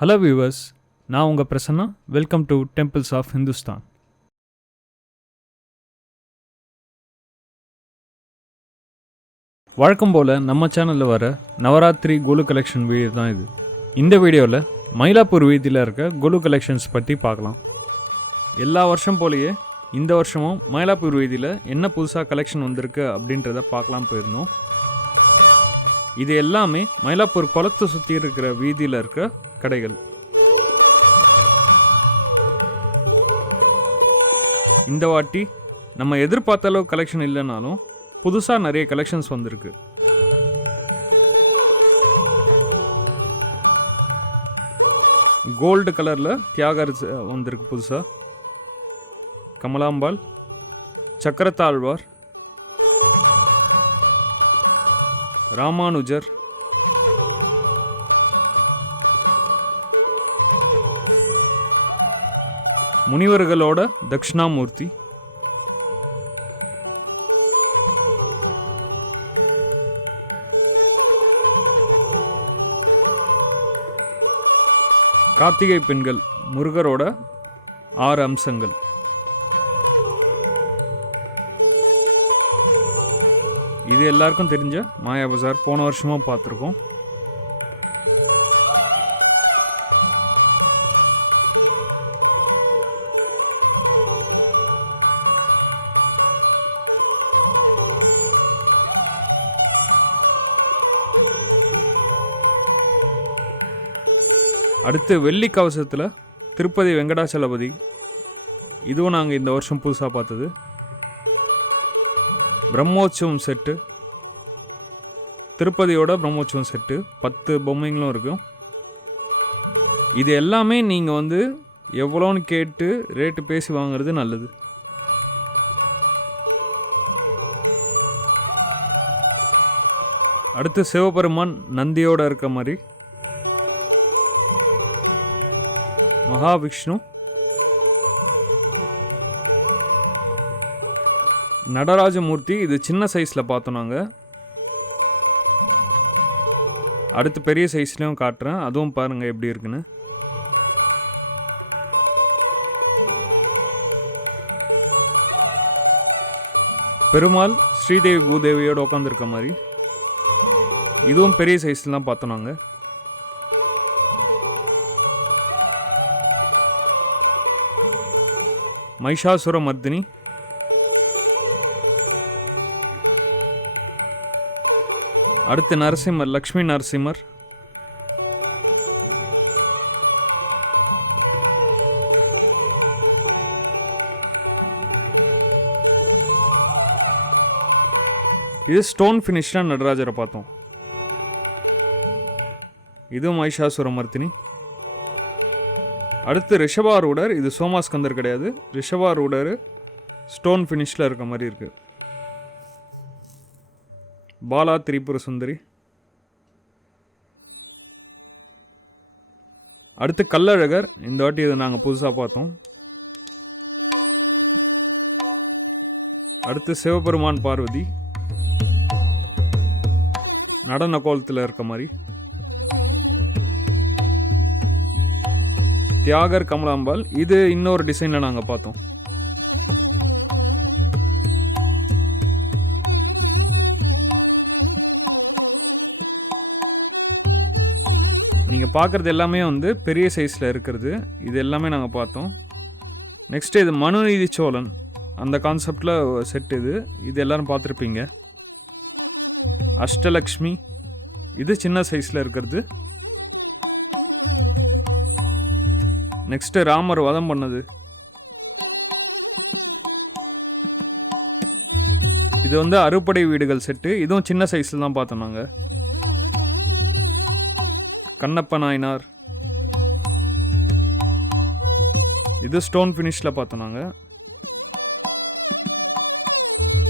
Hello viewers நான் உங்கள் Prasanna. Welcome to temples of Hindustan வழக்கம் போல் நம்ம சேனலில் வர நவராத்திரி கோலு கலெக்ஷன் வீடியோ தான் இது. இந்த வீடியோவில் மயிலாப்பூர் வீதியில் இருக்க கோலு கலெக்ஷன்ஸ் பற்றி பார்க்கலாம். எல்லா வருஷம் போலயே இந்த வருஷமும் மயிலாப்பூர் வீதியில் என்ன புதுசாக கலெக்ஷன் வந்திருக்கு அப்படின்றத பார்க்கலாம் போயிருந்தோம். இது எல்லாமே மயிலாப்பூர் குளத்தை சுற்றி இருக்கிற வீதியில் இருக்க கடைகள். இந்த வாட்டி நம்ம எதிர்பார்த்த அளவு கலெக்ஷன் இல்லைனாலும் புதுசாக நிறைய கலெக்ஷன்ஸ் வந்திருக்கு. கோல்டு கலரில் தியாகர் வந்திருக்கு புதுசாக கமலாம்பாள் சக்கரத்தாழ்வார் ராமானுஜர் முனிவர்களோட தக்ஷணாமூர்த்தி கார்த்திகை பெண்கள் முருகரோட ஆறு அம்சங்கள். இது எல்லாருக்கும் தெரிஞ்ச மாயா பஜார் போன வருஷமும் பார்த்துருக்கோம். அடுத்து வெள்ளி கவசத்தில் திருப்பதி வெங்கடாச்சலபதி இதுவும் நாங்கள் இந்த வருஷம் புதுசாக பார்த்தது. பிரம்மோற்சவம் செட்டு. திருப்பதியோட பிரம்மோற்சவம் செட்டு. பத்து பொம்மைங்களும் இருக்கும் இது எல்லாமே நீங்கள் வந்து எவ்வளோன்னு கேட்டு ரேட்டு பேசி வாங்குறது நல்லது. அடுத்து சிவபெருமான் நந்தியோட இருக்க மாதிரி. மகாவிஷ்ணு நடராஜமூர்த்தி இது சின்ன சைஸில் பார்த்தோம் நாங்கள் அடுத்து பெரிய சைஸ்லேயும் காட்டுறேன். அதுவும் பாருங்கள் எப்படி இருக்குன்னு. பெருமாள் ஸ்ரீதேவி பூதேவியோடு உட்காந்துருக்க மாதிரி. இதுவும் பெரிய சைஸில் தான் பார்த்தோம் நாங்கள் மைஷாசுர மர்தினி அடுத்து நரசிம்மர் லக்ஷ்மி நரசிம்மர்। இது ஸ்டோன் ஃபினிஷ்டாக நடராஜரை பார்த்தோம். இதுவும் மைஷாசுரமர்த்தினி அடுத்து ரிஷபா ரூடர் இது சோமாஸ்கந்தர் கிடையாது. ரிஷபா ரூடரு ஸ்டோன் ஃபினிஷில் இருக்க மாதிரி இருக்குது பாலா திரிபுர சுந்தரி. அடுத்து கல்லழகர் இந்த வாட்டி இதை நாங்கள் புதுசாக பார்த்தோம். அடுத்து சிவபெருமான் பார்வதி. நடன கோலத்தில் இருக்க மாதிரி. தியாகர் கமலாம்பால் இது இன்னொரு டிசைனில் நாங்கள் பார்த்தோம். நீங்கள் பார்க்குறது எல்லாமே வந்து பெரிய சைஸில் இருக்கிறது. இது எல்லாமே நாங்கள் பார்த்தோம். நெக்ஸ்ட்டு இது மனுநீதி சோழன். அந்த கான்செப்டில் செட் இது. இது எல்லோரும் பார்த்துருப்பீங்க. அஷ்டலக்ஷ்மி. இது சின்ன சைஸில் இருக்கிறது. நெக்ஸ்ட்டு ராமர் வதம் பண்ணது. இது வந்து அறுபடை வீடுகள் செட்டு இதுவும் சின்ன சைஸில் தான் பார்த்தோம் நாங்கள் கண்ணப்ப நாயனார். இது ஸ்டோன் ஃபினிஷில் பார்த்தோம் நாங்கள்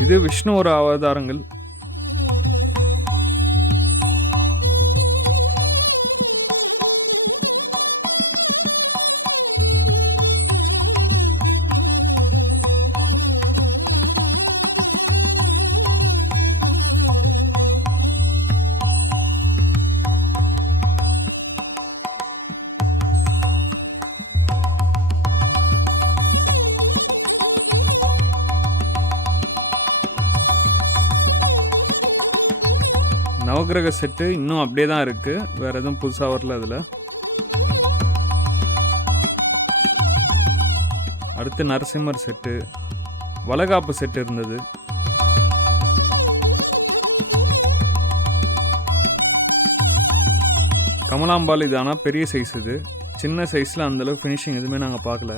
இது விஷ்ணுவோட அவதாரங்கள். நவகிரக செட்டு இன்னும் அப்படியே தான் இருக்குது வேறு எதுவும் புதுசாக வரல அதில். அடுத்து நரசிம்மர் செட்டு. வளகாப்பு செட்டு இருந்தது. கமலாம்பால் இது ஆனால் பெரிய சைஸ் இது. சின்ன சைஸில் அந்தளவு ஃபினிஷிங் எதுவுமே நாங்கள் பார்க்கல.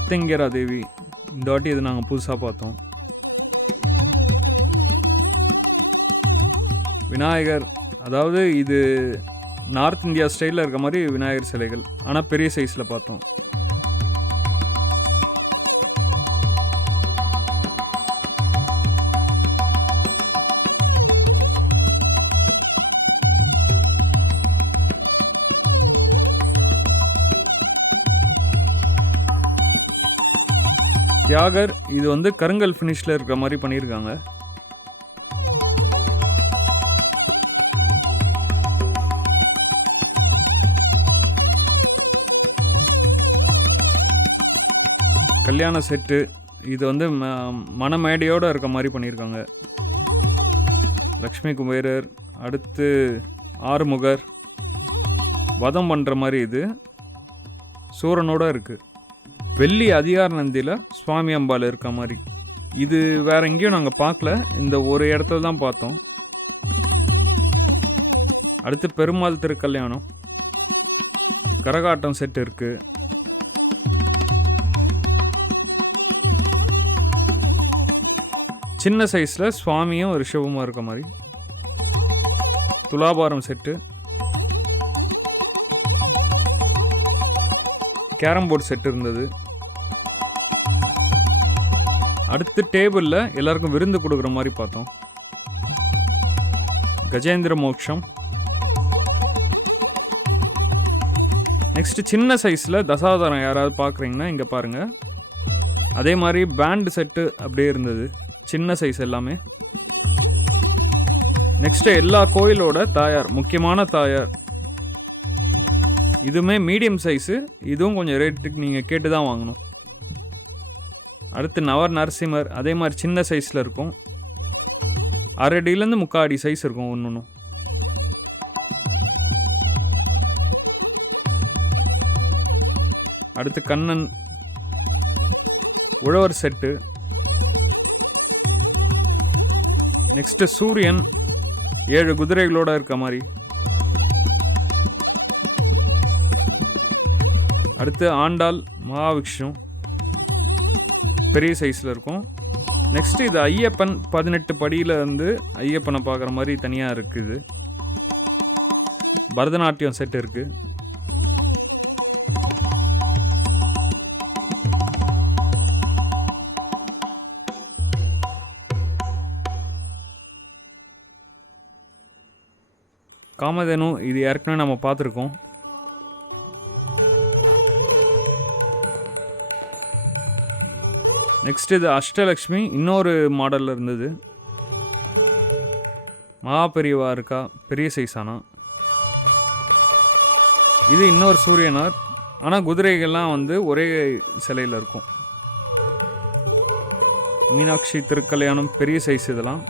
பிரத்யங்கரா தேவி. இந்த வாட்டி இது நாங்கள் புதுசாக பார்த்தோம். விநாயகர் அதாவது இது நார்த் இந்தியா ஸ்டைலில் இருக்க மாதிரி விநாயகர் சிலைகள். ஆனால் பெரிய சைஸில் பார்த்தோம். தியாகர் இது வந்து கருங்கல் ஃபினிஷில் இருக்கிற மாதிரி பண்ணியிருக்காங்க. கல்யாண செட்டு இது வந்து ம- மணமேடையோடு இருக்க மாதிரி பண்ணியிருக்காங்க. லக்ஷ்மி குபேரர் அடுத்து ஆறுமுகர் வதம் பண்ணுற மாதிரி இது சூரனோட இருக்குது வெள்ளி அதிகார நந்தியில் சுவாமி அம்பாள் இருக்க மாதிரி. இது வேற எங்கேயும் நாங்கள் பார்க்கல. இந்த ஒரு இடத்துல தான் பார்த்தோம். அடுத்து பெருமாள் திருக்கல்யாணம். கரகாட்டம் செட் இருக்குது சின்ன சைஸில் சுவாமியும் ரிஷபமாக இருக்க மாதிரி. துலாபாரம் செட்டு கேரம் போர்டு செட் இருந்தது. அடுத்து டேபிளில் எல்லாருக்கும் விருந்து கொடுக்குற மாதிரி பார்த்தோம். கஜேந்திர மோக்ஷம். நெக்ஸ்ட் சின்ன சைஸில் தசாவதாரம் யாராவது பார்க்குறீங்கன்னா இங்கே பாருங்கள் அதே மாதிரி பேண்டு செட்டு அப்படியே இருந்தது. சின்ன சைஸ் எல்லாமே. நெக்ஸ்ட்டு எல்லா கோயிலோட தாயார் முக்கியமான தாயார். இதுவுமே மீடியம் சைஸு இதுவும் கொஞ்சம் ரேட்டுக்கு நீங்கள் கேட்டு தான் வாங்கணும். அடுத்து நவர் நரசிம்மர் அதே மாதிரி சின்ன சைஸில் இருக்கும். அரை அடியிலேருந்து முக்கால் அடி சைஸ் இருக்கும் ஒன்று ஒன்றும் அடுத்து கண்ணன் உழவர் செட்டு. நெக்ஸ்ட்டு சூரியன் ஏழு குதிரைகளோட இருக்க மாதிரி. அடுத்து ஆண்டாள் மகாவிஷ்ணு. பெரிய சைஸில் இருக்கும். நெக்ஸ்ட்டு இது ஐயப்பன் பதினெட்டு படியில் வந்து ஐயப்பனை பார்க்குற மாதிரி தனியாக இருக்குது. பரதநாட்டியம் செட் இருக்குது காமதேனு இது ஏற்கனவே நம்ம பார்த்துருக்கோம். நெக்ஸ்ட் இது அஷ்டலக்ஷ்மி இன்னொரு மாடலில் இருந்தது. மகா பெரியவா இருக்கா? பெரிய சைஸ் ஆனா. இது இன்னொரு சூரியனார். ஆனால் குதிரைகள்லாம் வந்து ஒரே சிலையில் இருக்கும். மீனாட்சி திருக்கல்யாணம் பெரிய சைஸ் இதெல்லாம்.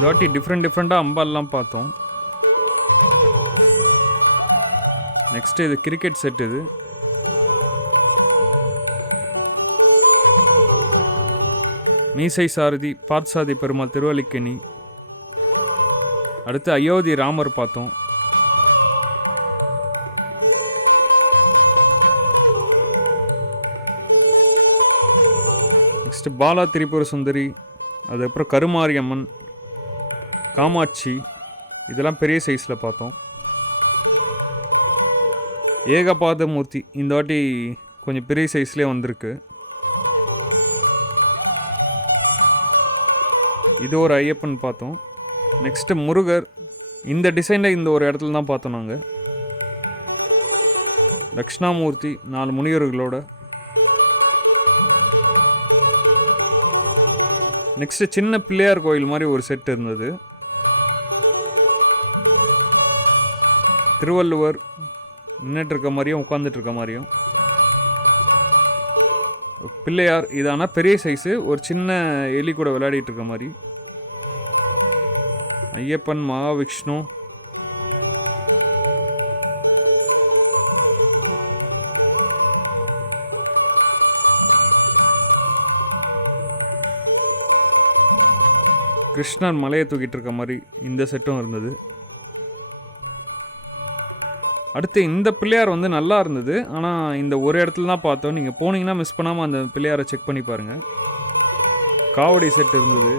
இந்த வாட்டி டிஃப்ரெண்ட் டிஃப்ரெண்ட்டாக அம்பால்லாம் பார்த்தோம். நெக்ஸ்ட் இது கிரிக்கெட் செட் இது. மீசை சாரதி பார்த்தசாதி பெருமாள் திருவல்லிக்கணி. அடுத்து அயோத்தி ராமர் பார்த்தோம். நெக்ஸ்ட் பாலா திரிபுர சுந்தரி அதுக்கப்புறம் கருமாரியம்மன். காமாட்சி இதெல்லாம் பெரிய சைஸில் பார்த்தோம். ஏகபாத மூர்த்தி இந்த வாட்டி கொஞ்சம் பெரிய சைஸ்லேயே வந்திருக்கு. இது ஒரு ஐயப்பன் பார்த்தோம். நெக்ஸ்ட்டு முருகர் இந்த டிசைனில் இந்த ஒரு இடத்துல தான் பார்த்தோம் நாங்கள் தட்சிணாமூர்த்தி நாலு முனிவர்களோட. நெக்ஸ்ட்டு சின்ன பிள்ளையார் கோயில் மாதிரி ஒரு செட் இருந்தது. திருவள்ளுவர் நின்றுட்டு இருக்க மாதிரியும் உட்காந்துட்டு இருக்க மாதிரியும். பிள்ளையார் இது ஆனால் பெரிய சைஸு ஒரு சின்ன எலி கூட விளையாடிட்டு இருக்க மாதிரி. ஐயப்பன் மகாவிஷ்ணு. கிருஷ்ணர் மலையை தூக்கிட்டு இருக்க மாதிரி இந்த செட்டும் இருந்தது. அடுத்து இந்த பிள்ளையார் வந்து நல்லா இருந்தது. ஆனால் இந்த ஒரு இடத்துல தான் பார்த்தோம். நீங்கள் போனீங்கன்னா மிஸ் பண்ணாமல் அந்த பிள்ளையாரை செக் பண்ணி பாருங்கள் காவடி செட் இருந்தது.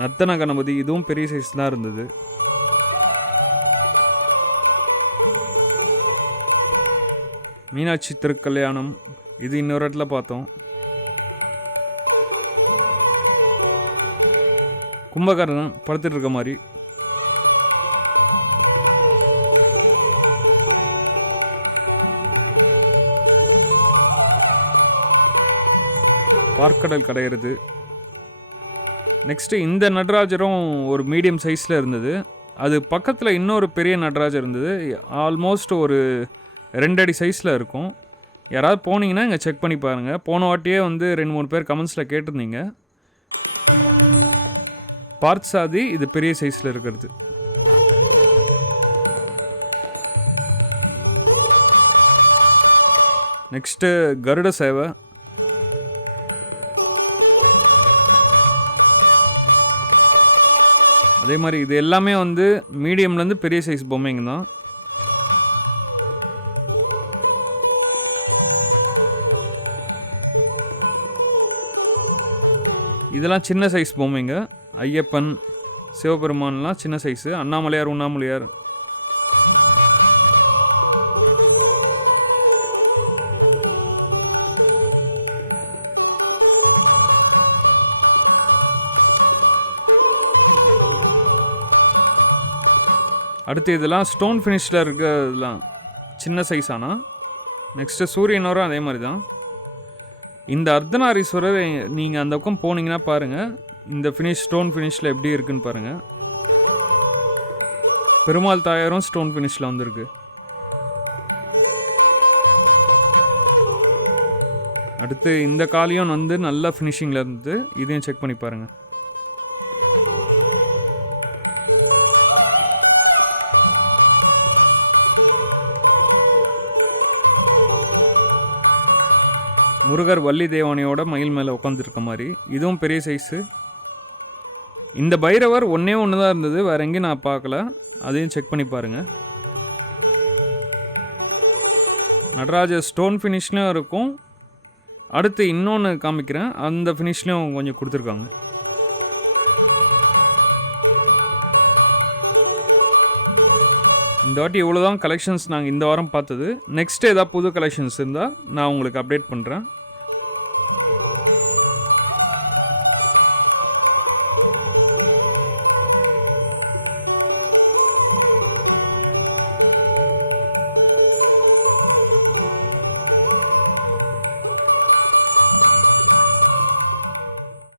நர்த்தன கணபதி இதுவும் பெரிய சைஸ் தான் இருந்தது. மீனாட்சி திருக்கல்யாணம் இது இன்னொரு இடத்துல பார்த்தோம். கும்பகர்ணன் படுத்துட்டு இருக்க மாதிரி. பார்க்கடல் கடையிறது. நெக்ஸ்ட்டு இந்த நடராஜரும் ஒரு மீடியம் சைஸில் இருந்தது. அது பக்கத்தில் இன்னொரு பெரிய நடராஜர் இருந்தது. ஆல்மோஸ்ட் ஒரு ரெண்டடி சைஸில் இருக்கும். யாராவது போனீங்கன்னா இங்கே செக் பண்ணி பாருங்கள் போன வாட்டியே வந்து ரெண்டு மூணு பேர் கமெண்ட்ஸில் கேட்டிருந்தீங்க. பார்த் சாதி இது பெரிய சைஸில் இருக்கிறது. நெக்ஸ்ட்டு கருட சேவை. அதே மாதிரி இது எல்லாமே வந்து மீடியம்லேருந்து பெரிய சைஸ் பொம்மைங்க தான். இதெல்லாம் சின்ன சைஸ் பொம்மைங்க. ஐயப்பன் சிவபெருமான்லாம் சின்ன சைஸு. அண்ணாமலையார் உண்ணாமலையார். அடுத்து இதெல்லாம் ஸ்டோன் ஃபினிஷில் இருக்க இதெல்லாம் சின்ன சைஸ் ஆனால் நெக்ஸ்ட்டு சூரியனோரும் அதே மாதிரி தான் இந்த அர்த்தநாரீஸ்வரர் நீங்கள் அந்த பக்கம் போனீங்கன்னா பாருங்கள் இந்த ஃபினிஷ் ஸ்டோன் ஃபினிஷில் எப்படி இருக்குன்னு பாருங்கள் பெருமாள் தாயாரும் ஸ்டோன் ஃபினிஷில் வந்திருக்கு. அடுத்து இந்த காளியும் வந்து நல்ல ஃபினிஷிங்கில் இருந்து இதையும் செக் பண்ணி பாருங்கள் முருகர் வள்ளி தேவானையோட மயில் மேலே உட்காந்துருக்க மாதிரி. இதுவும் பெரிய சைஸு இந்த பைரவர் ஒன்றே ஒன்று தான் இருந்தது. வேற எங்கேயும் நான் பார்க்கல. அதையும் செக் பண்ணி பாருங்கள் நடராஜ ஸ்டோன் ஃபினிஷ்லையும் இருக்கும். அடுத்து இன்னொன்று காமிக்கிறேன். அந்த ஃபினிஷ்லையும் கொஞ்சம் கொடுத்துருக்காங்க. இந்த வாட்டி இவ்வளோ தான் கலெக்ஷன்ஸ் நாங்கள் இந்த வாரம் பார்த்தது. நெக்ஸ்ட் ஏதாவது புது கலெக்ஷன்ஸ் இருந்தால் நான் உங்களுக்கு அப்டேட் பண்ணுறேன்